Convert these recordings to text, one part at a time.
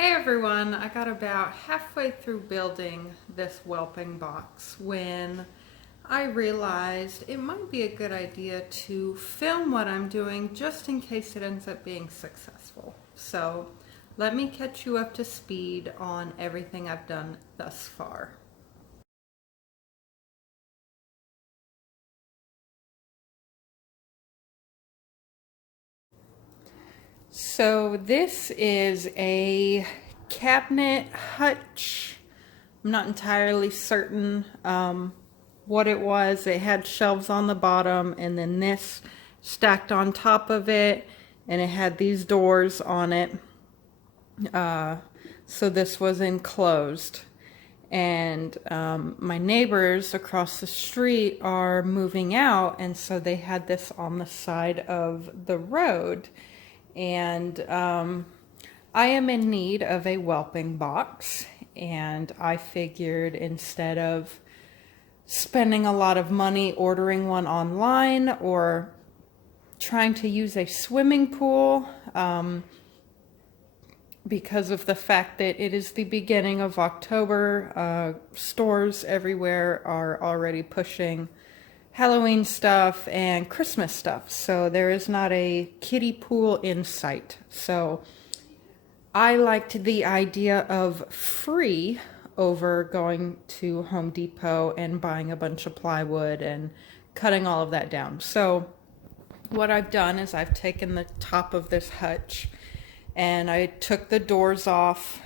Hey everyone, I got about halfway through building this whelping box when I realized it might be a good idea to film what I'm doing just in case it ends up being successful. So let me catch you up to speed on everything I've done thus far. So this is a cabinet hutch. I'm not entirely certain what it was. It had shelves on the bottom and then this stacked on top of it, and it had these doors on it. So this was enclosed. And my neighbors across the street are moving out, and so they had this on the side of the road. And I am in need of a whelping box, and I figured instead of spending a lot of money ordering one online or trying to use a swimming pool, because of the fact that it is the beginning of October, stores everywhere are already pushing Halloween stuff and Christmas stuff, so there is not a kiddie pool in sight. So I liked the idea of free over going to Home Depot and buying a bunch of plywood and cutting all of that down. So what I've done is I've taken the top of this hutch and I took the doors off.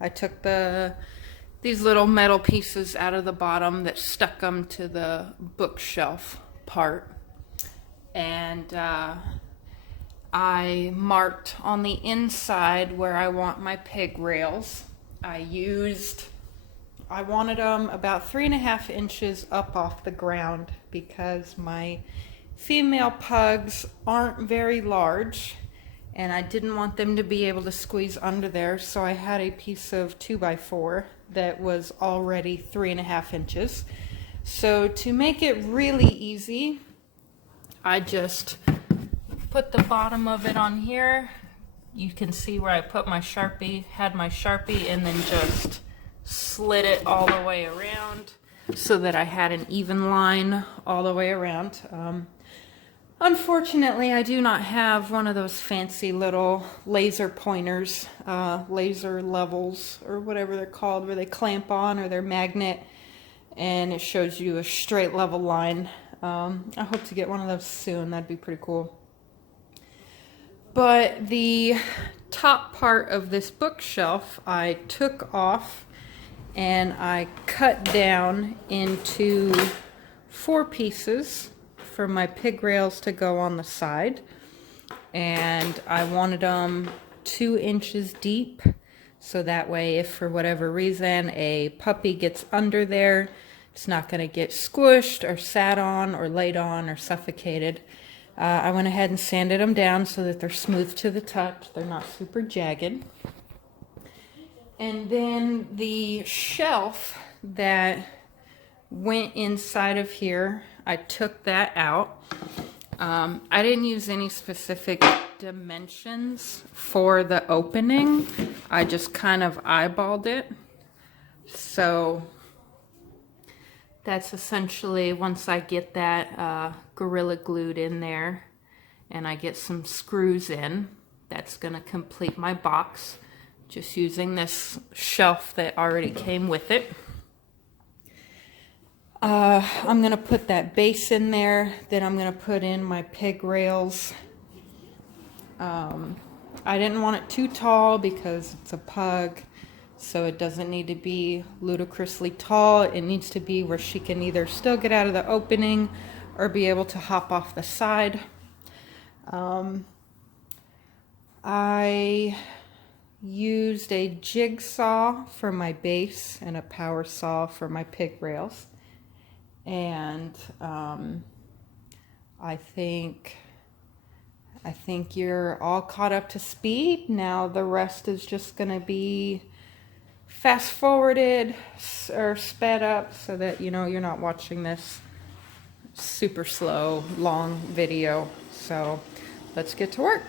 I took these little metal pieces out of the bottom that stuck them to the bookshelf part. And I marked on the inside where I want my pig rails. I wanted them about 3.5 inches up off the ground because my female pugs aren't very large and I didn't want them to be able to squeeze under there, so I had a piece of 2x4 that was already 3.5 inches. So to make it really easy, I just put the bottom of it on here. You can see where I put my Sharpie, had my Sharpie, and then just slid it all the way around so that I had an even line all the way around. Unfortunately, I do not have one of those fancy little laser pointers, laser levels, or whatever they're called, where they clamp on, or they're magnet, and it shows you a straight level line. I hope to get one of those soon. That'd be pretty cool. But the top part of this bookshelf I took off and I cut down into 4 pieces for my pig rails to go on the side, and I wanted them 2 inches deep, so that way if for whatever reason a puppy gets under there, it's not going to get squished or sat on or laid on or suffocated. I went ahead and sanded them down so that they're smooth to the touch. They're not super jagged. And then the shelf that went inside of here, I took that out. I didn't use any specific dimensions for the opening. I just kind of eyeballed it. So that's essentially, once I get that Gorilla glued in there and I get some screws in, that's gonna complete my box, just using this shelf that already came with it. I'm gonna put that base in there, then I'm gonna put in my pig rails. I didn't want it too tall because it's a pug, so it doesn't need to be ludicrously tall. It needs to be where she can either still get out of the opening or be able to hop off the side. I used a jigsaw for my base and a power saw for my pig rails. And I think you're all caught up to speed. Now the rest is just gonna be fast forwarded or sped up so that you're not watching this super slow long video. So let's get to work.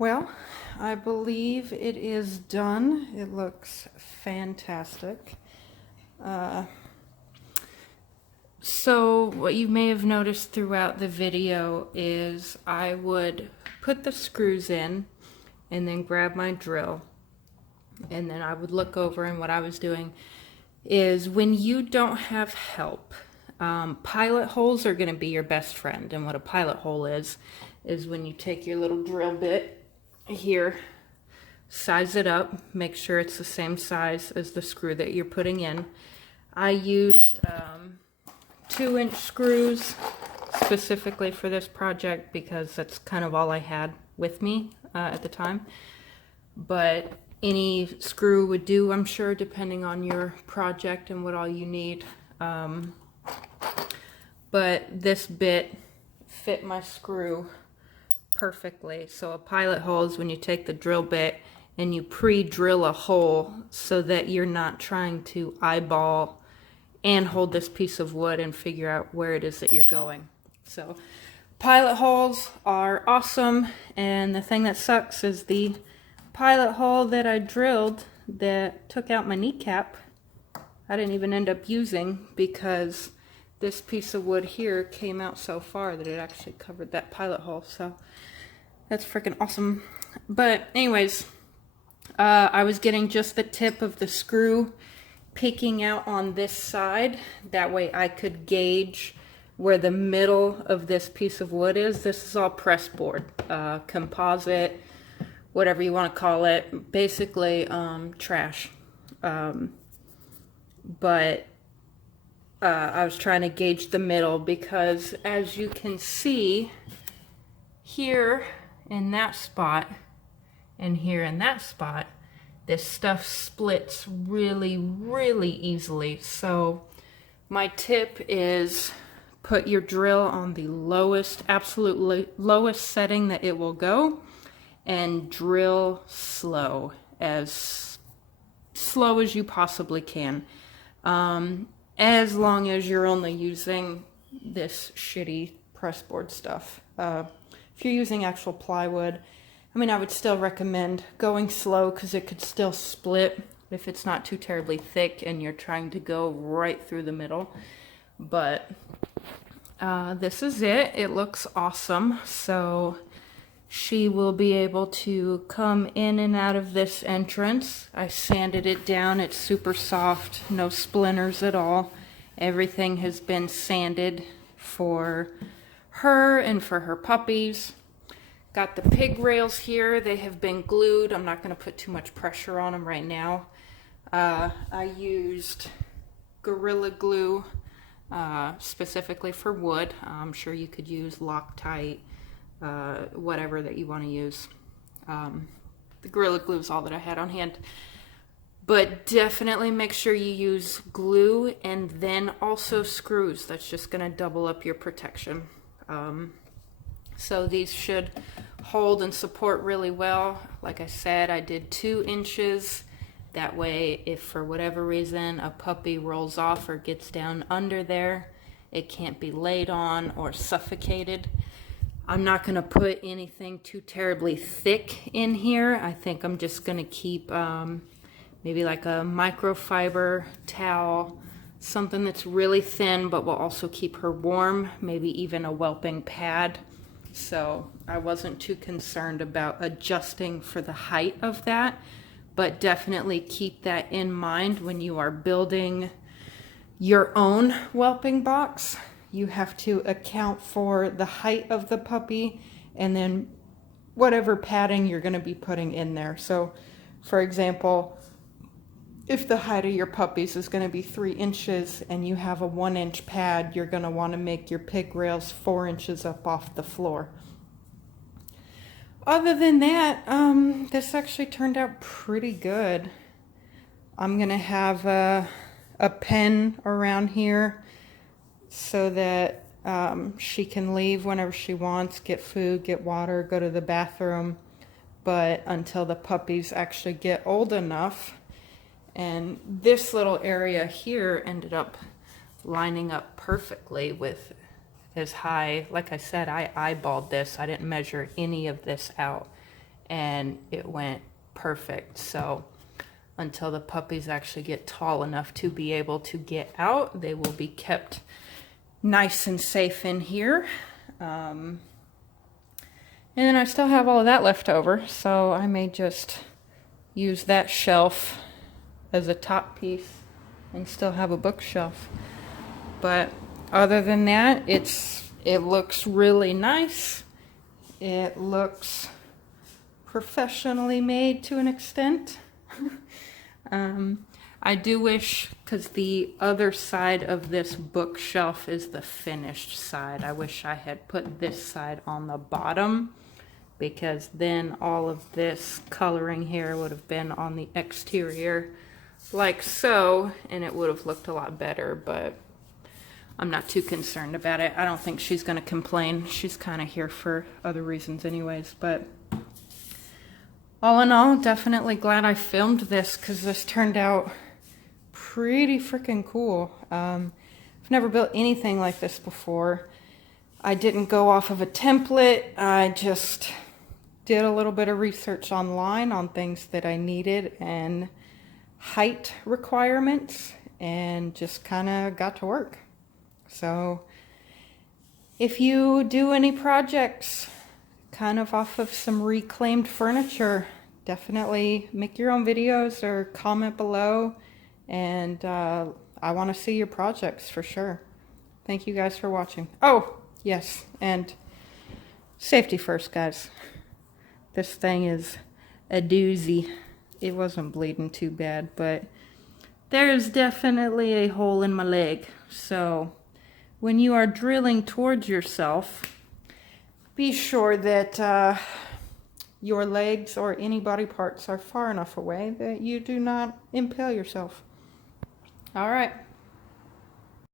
Well, I believe it is done. It looks fantastic. So what you may have noticed throughout the video is I would put the screws in and then grab my drill, and then I would look over, and what I was doing is when you don't have help, pilot holes are going to be your best friend. And what a pilot hole is when you take your little drill bit here, size it up, make sure it's the same size as the screw that you're putting in. I used 2-inch screws specifically for this project because that's kind of all I had with me at the time. But any screw would do, I'm sure, depending on your project and what all you need. But this bit fit my screw perfectly. So a pilot hole is when you take the drill bit and you pre-drill a hole so that you're not trying to eyeball and hold this piece of wood and figure out where it is that you're going. So pilot holes are awesome, and the thing that sucks is the pilot hole that I drilled that took out my kneecap, I didn't even end up using because this piece of wood here came out so far that it actually covered that pilot hole. So that's freaking awesome. But anyways, I was getting just the tip of the screw peeking out on this side. That way I could gauge where the middle of this piece of wood is. This is all press board, composite, whatever you want to call it, basically trash. But I was trying to gauge the middle because, as you can see here in that spot and here in that spot, this stuff splits really, really easily. So my tip is put your drill on the lowest, absolute lowest setting that it will go, and drill slow as you possibly can. As long as you're only using this shitty pressboard stuff. If you're using actual plywood, I mean, I would still recommend going slow because it could still split if it's not too terribly thick and you're trying to go right through the middle. But this is it. It looks awesome. So she will be able to come in and out of this entrance. I sanded it down. It's super soft, no splinters at all. Everything has been sanded for her and for her puppies. Got the pig rails here. They have been glued. I'm not going to put too much pressure on them right now. I used Gorilla Glue specifically for wood. I'm sure you could use Loctite, whatever that you want to use. The Gorilla Glue is all that I had on hand. But definitely make sure you use glue and then also screws. That's just going to double up your protection. So these should hold and support really well. Like I said, I did 2 inches. That way, if for whatever reason a puppy rolls off or gets down under there, it can't be laid on or suffocated. I'm not going to put anything too terribly thick in here. I think I'm just going to keep maybe like a microfiber towel, something that's really thin but will also keep her warm, maybe even a whelping pad. So I wasn't too concerned about adjusting for the height of that, but definitely keep that in mind when you are building your own whelping box. You have to account for the height of the puppy and then whatever padding you're going to be putting in there. So for example, if the height of your puppies is going to be 3 inches and you have a 1-inch pad, you're going to want to make your pig rails 4 inches up off the floor. Other than that, this actually turned out pretty good. I'm going to have a pen around here so that she can leave whenever she wants, get food, get water, go to the bathroom. But until the puppies actually get old enough. And this little area here ended up lining up perfectly with as high, like I said, I eyeballed this. I didn't measure any of this out. and it went perfect. So until the puppies actually get tall enough to be able to get out, they will be kept nice and safe in here. And then I still have all of that left over, so I may just use that shelf as a top piece and still have a bookshelf. But other than that, it looks really nice. It looks professionally made to an extent. I do wish, because the other side of this bookshelf is the finished side, I wish I had put this side on the bottom, because then all of this coloring here would have been on the exterior like so, and it would have looked a lot better, but I'm not too concerned about it. I don't think she's going to complain. She's kind of here for other reasons anyways, but all in all, definitely glad I filmed this, because this turned out pretty freaking cool. I've never built anything like this before. I didn't go off of a template. I just did a little bit of research online on things that I needed and height requirements, and just kind of got to work. So if you do any projects kind of off of some reclaimed furniture, definitely make your own videos or comment below, and I want to see your projects for sure. Thank you guys for watching. Oh, yes, and safety first, guys. This thing is a doozy. It wasn't bleeding too bad, but there's definitely a hole in my leg. So when you are drilling towards yourself, be sure that your legs or any body parts are far enough away that you do not impale yourself. All right.